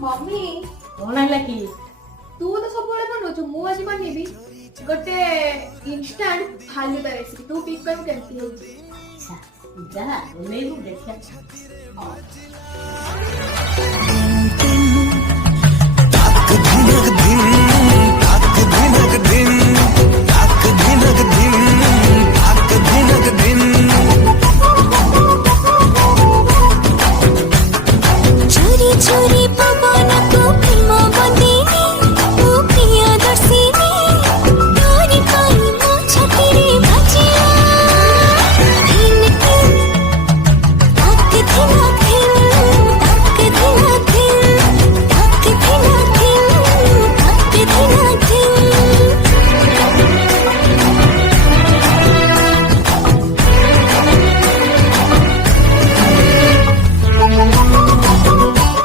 mummy कौन है कि तू तो सब बनाऊ मु आज बनेबी गोटे इंस्टांट फालूदा रेसिपी तू पिक कर केमती हो अच्छा जा बनेबू देखिया चोरी चोरी